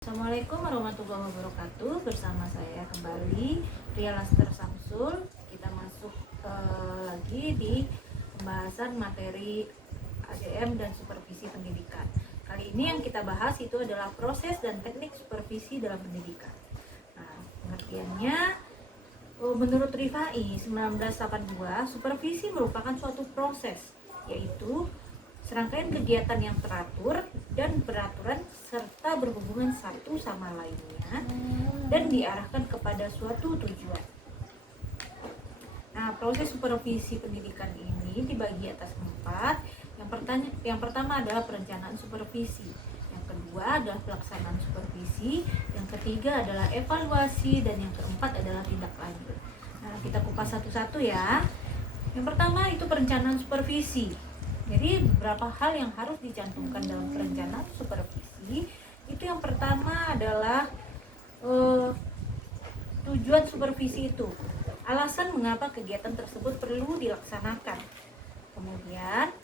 Assalamualaikum warahmatullahi wabarakatuh. Bersama saya kembali Ria Laster Samsul. Kita masuk lagi di pembahasan materi ADM dan supervisi pendidikan. Kali ini yang kita bahas itu adalah proses dan teknik supervisi dalam pendidikan. Nah, pengertiannya menurut Rifai 1982, supervisi merupakan suatu proses, yaitu serangkaian kegiatan yang teratur dan beraturan serta berhubungan satu sama lainnya dan diarahkan kepada suatu tujuan. Nah, proses supervisi pendidikan ini dibagi atas 4. Yang pertama adalah perencanaan supervisi. Yang kedua adalah pelaksanaan supervisi. Yang ketiga adalah evaluasi dan yang keempat adalah tindak lanjut. Nah, kita kupas satu-satu ya. Yang pertama itu perencanaan supervisi. Jadi beberapa hal yang harus dicantumkan dalam perencanaan supervisi. Itu yang pertama adalah tujuan supervisi itu. Alasan mengapa kegiatan tersebut perlu dilaksanakan. Kemudian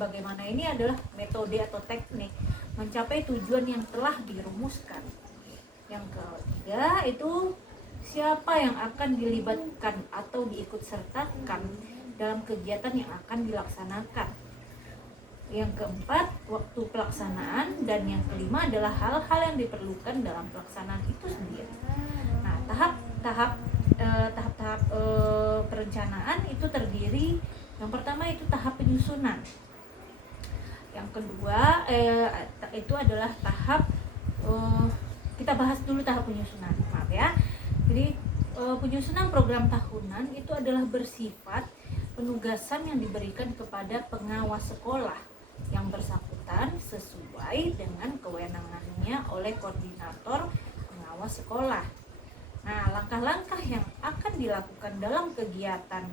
bagaimana ini adalah metode atau teknik mencapai tujuan yang telah dirumuskan. Yang ketiga itu siapa yang akan dilibatkan atau diikutsertakan dalam kegiatan yang akan dilaksanakan. Yang keempat, waktu pelaksanaan, dan yang kelima adalah hal-hal yang diperlukan dalam pelaksanaan itu sendiri. Nah, tahap perencanaan itu terdiri, yang pertama itu tahap penyusunan. Yang kedua itu adalah tahap kita bahas dulu tahap penyusunan, maaf ya. Jadi penyusunan program tahunan itu adalah bersifat penugasan yang diberikan kepada pengawas sekolah yang bersangkutan sesuai dengan kewenangannya oleh koordinator pengawas sekolah. Nah, langkah-langkah yang akan dilakukan dalam kegiatan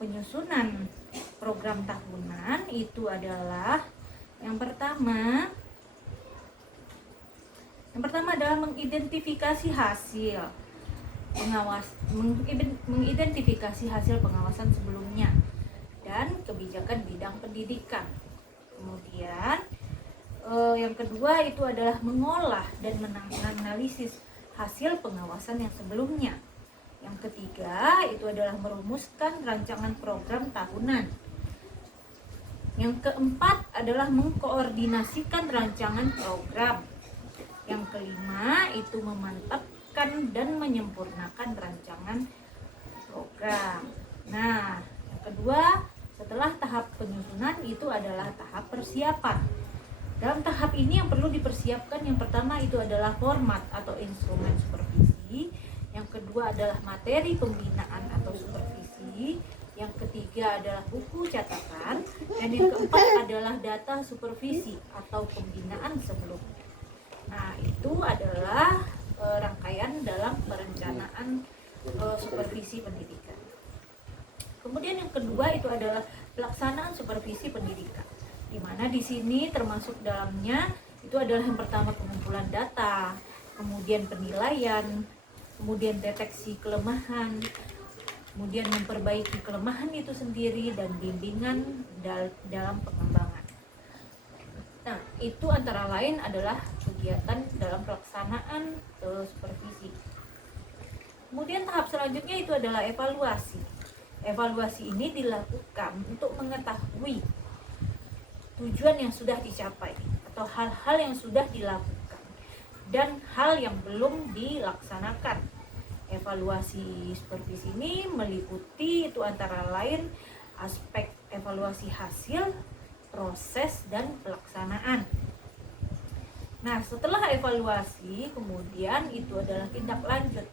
penyusunan program tahunan itu adalah yang pertama adalah mengidentifikasi hasil pengawasan sebelumnya dan kebijakan bidang pendidikan. Kemudian yang kedua itu adalah mengolah dan menganalisis hasil pengawasan yang sebelumnya. Yang ketiga itu adalah merumuskan rancangan program tahunan. Yang keempat adalah mengkoordinasikan rancangan program. Yang kelima itu memantapkan dan menyempurnakan rancangan program. Nah, yang kedua setelah tahap penyusunan itu adalah tahap persiapan. Dalam tahap ini yang perlu dipersiapkan yang pertama itu adalah format atau instrumen supervisi. Yang kedua adalah materi pembinaan atau supervisi. Yang ketiga adalah buku catatan. Dan yang keempat adalah data supervisi atau pembinaan sebelumnya. Nah, itu adalah rangkaian dalam perencanaan supervisi pendidikan. Kemudian yang kedua itu adalah pelaksanaan supervisi pendidikan, di mana di sini termasuk dalamnya itu adalah yang pertama pengumpulan data, kemudian penilaian, kemudian deteksi kelemahan, kemudian memperbaiki kelemahan itu sendiri dan bimbingan dalam pengembangan. Nah, itu antara lain adalah kegiatan dalam pelaksanaan supervisi. Kemudian tahap selanjutnya itu adalah evaluasi. Evaluasi ini dilakukan untuk mengetahui tujuan yang sudah dicapai atau hal-hal yang sudah dilakukan dan hal yang belum dilaksanakan. Evaluasi supervisi ini meliputi itu antara lain aspek evaluasi hasil, proses, dan pelaksanaan. Nah, setelah evaluasi kemudian itu adalah tindak lanjut.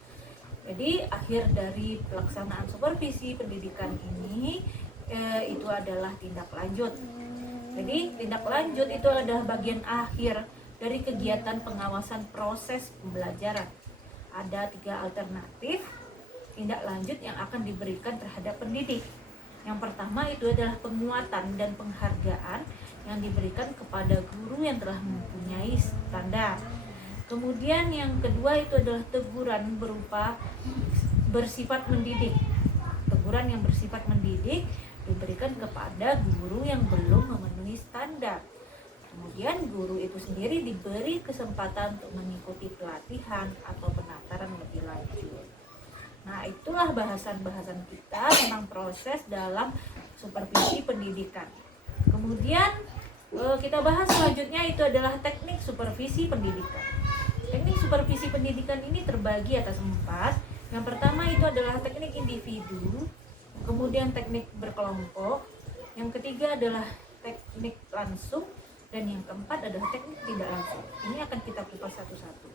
Jadi akhir dari pelaksanaan supervisi pendidikan ini itu adalah tindak lanjut. Jadi tindak lanjut itu adalah bagian akhir dari kegiatan pengawasan proses pembelajaran. Ada 3 alternatif tindak lanjut yang akan diberikan terhadap pendidik. Yang pertama itu adalah penguatan dan penghargaan yang diberikan kepada guru yang telah mempunyai standar. Kemudian yang kedua itu adalah teguran berupa bersifat mendidik. Teguran yang bersifat mendidik diberikan kepada guru yang belum memenuhi standar. Kemudian guru itu sendiri diberi kesempatan untuk mengikuti pelatihan atau penataran lebih lanjut. Nah, itulah bahasan-bahasan kita tentang proses dalam supervisi pendidikan. Kemudian kita bahas selanjutnya itu adalah teknik supervisi pendidikan. Teknik supervisi pendidikan ini terbagi atas 4. Yang pertama itu adalah teknik individu, kemudian teknik berkelompok, yang ketiga adalah teknik langsung, dan yang keempat adalah teknik tidak langsung. Ini akan kita kupas satu-satu.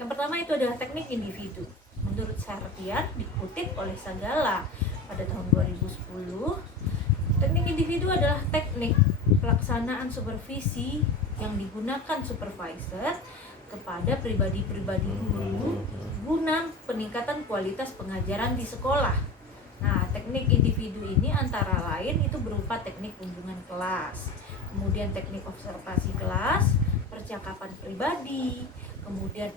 Yang pertama itu adalah teknik individu. Menurut Sartian, dikutip oleh Sagala pada tahun 2010, teknik individu adalah teknik pelaksanaan supervisi yang digunakan supervisor kepada pribadi-pribadi guru guna peningkatan kualitas pengajaran di sekolah. Nah, teknik individu ini antara lain itu berupa teknik kunjungan kelas, kemudian teknik observasi kelas, percakapan pribadi, kemudian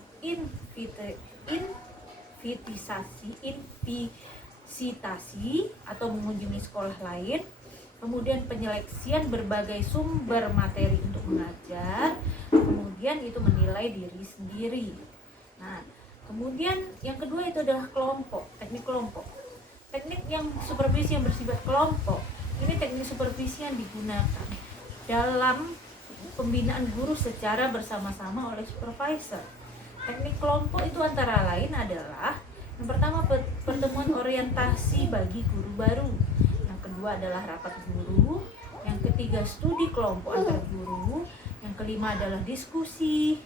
invisitasi atau mengunjungi sekolah lain, kemudian penyeleksian berbagai sumber materi untuk mengajar, kemudian itu menilai diri sendiri. Nah, kemudian yang kedua itu adalah teknik kelompok. Teknik yang supervisi yang bersifat kelompok, ini teknik supervisi yang digunakan dalam pembinaan guru secara bersama-sama oleh supervisor. Teknik kelompok itu antara lain adalah yang pertama pertemuan orientasi bagi guru baru, yang kedua adalah rapat guru, yang ketiga studi kelompok antar guru, yang kelima adalah diskusi,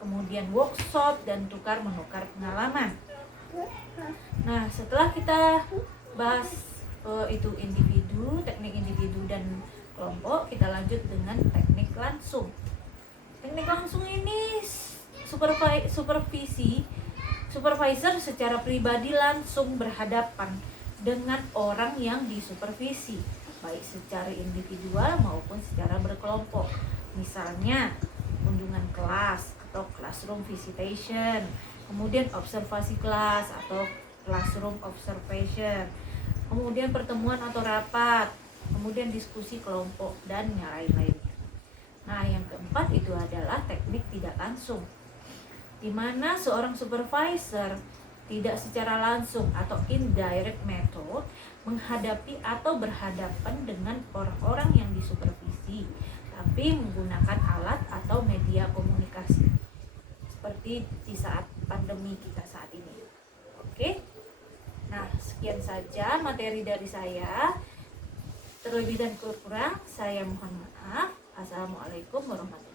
kemudian workshop dan tukar-menukar pengalaman. Nah, setelah kita bahas itu teknik individu dan kelompok, kita lanjut dengan teknik langsung. Teknik langsung ini supervisor secara pribadi langsung berhadapan dengan orang yang disupervisi, baik secara individual maupun secara berkelompok. Misalnya kunjungan kelas atau classroom visitation, kemudian observasi kelas atau classroom observation, kemudian pertemuan atau rapat, kemudian diskusi kelompok, dan yang lain-lainnya. Nah, yang keempat itu adalah teknik tidak langsung, di mana seorang supervisor tidak secara langsung atau indirect method menghadapi atau berhadapan dengan orang-orang yang disupervisi, tapi menggunakan alat atau media komunikasi seperti di saat pandemi kita saat ini. Oke. Nah, sekian saja materi dari saya. Terlebih dan kurang saya mohon maaf. Assalamualaikum warahmatullahi wabarakatuh.